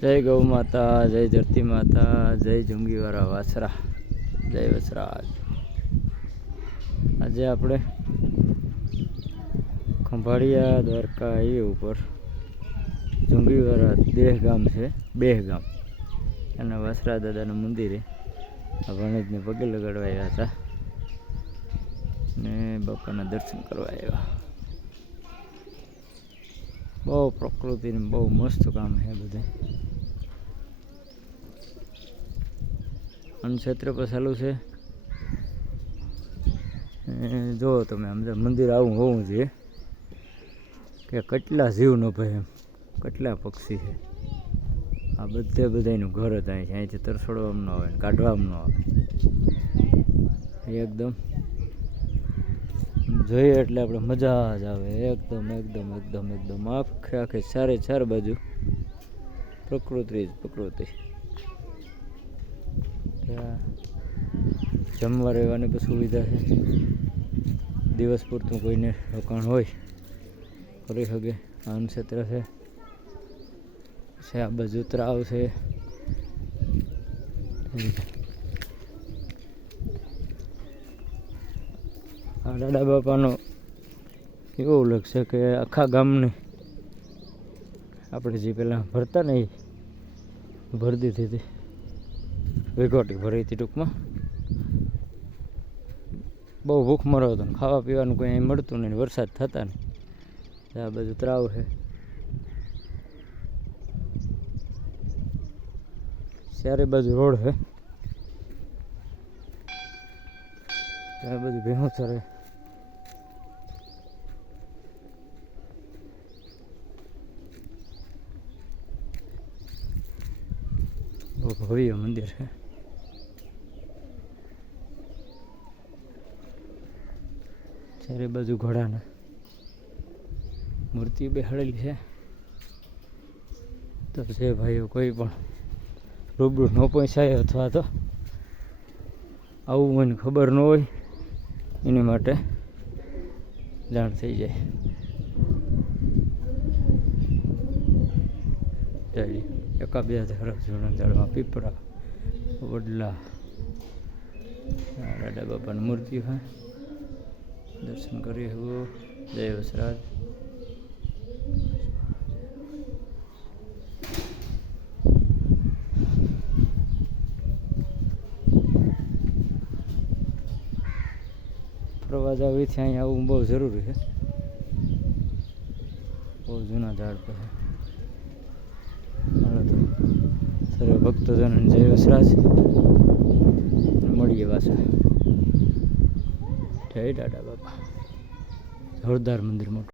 જય ગૌ માતા, જય ધરતી માતા, જય જુંગીવાળા વાસરા, જય વસરાજ। આજે આપણે ખંભાળિયા દ્વારકા હાઈવે ઉપર જુંગીવાળા દેહ ગામ છે, બેહ ગામ અને વાસરા દાદાનું મંદિરે આ ભણેજને પગે લગાડવા આવ્યા હતા ને બાપાના દર્શન કરવા આવ્યા। બહુ પ્રકૃતિનું બહુ મસ્ત કામ છે બધે। અનક્ષેત્ર પર ચાલુ છે। જો તમે આમ મંદિર આવું હોવું જોઈએ કે કેટલા જીવ ન ભાઈ, એમ કેટલા પક્ષી છે। આ બધાનું ઘર જ અહીં છે, અહીંથી તરસડવામાં ન આવે ને કાઢવામાં ન આવે, એકદમ જોઈએ એટલે આપણે મજા જ આવે। એકદમ એકદમ એકદમ એકદમ આખે આખી ચારે ચાર બાજુ પ્રકૃતિ જ પ્રકૃતિ। ત્યાં જમવા રહેવાની પણ સુવિધા છે, દિવસ પૂરતું કોઈને રોકાણ હોય કરી શકે। અનક્ષેત્ર છે, આ બાજુ તળાવ છે। આ દાદા બાપાનો એવો ઉલ્લેખ છે કે આખા ગામને આપણે જે પહેલાં ભરતા ને એ ભરી દીધી હતી, વેગોટી ભરી હતી ટૂંકમાં। બહુ ભૂખમરો હતો ને ખાવા પીવાનું કંઈ અહીં મળતું નહીં, વરસાદ થતા નહીં। આ બાજુ તળાવ છે, ચારે બાજુ રોડ છે, આ બાજુ ભેહું ચરે। બહુ ભવ્ય મંદિર છે। ચારે બાજુ ઘોડાના મૂર્તિ બેહાડેલી છે। તો જે ભાઈઓ કોઈ પણ રૂબરૂ ન પહોંચાય અથવા તો આવું મને ખબર ન હોય એની માટે જાણ થઈ જાય। ચાલી એકા બે હરફ જૂના ઝાડમાં પીપળા વડલા દાદા બાપાની મૂર્તિ છે, દર્શન કરીએ। હું જય વસરાજ। ફરવા જાવીથી અહીંયા આવવું બહુ જરૂરી છે, બહુ જૂના ઝાડ પર છે। હાલો તો સર્વ ભક્તજન જય વસરાજ, મળીએ પાછા। જય દાદા બાપા। જોરદાર મંદિર મોટું।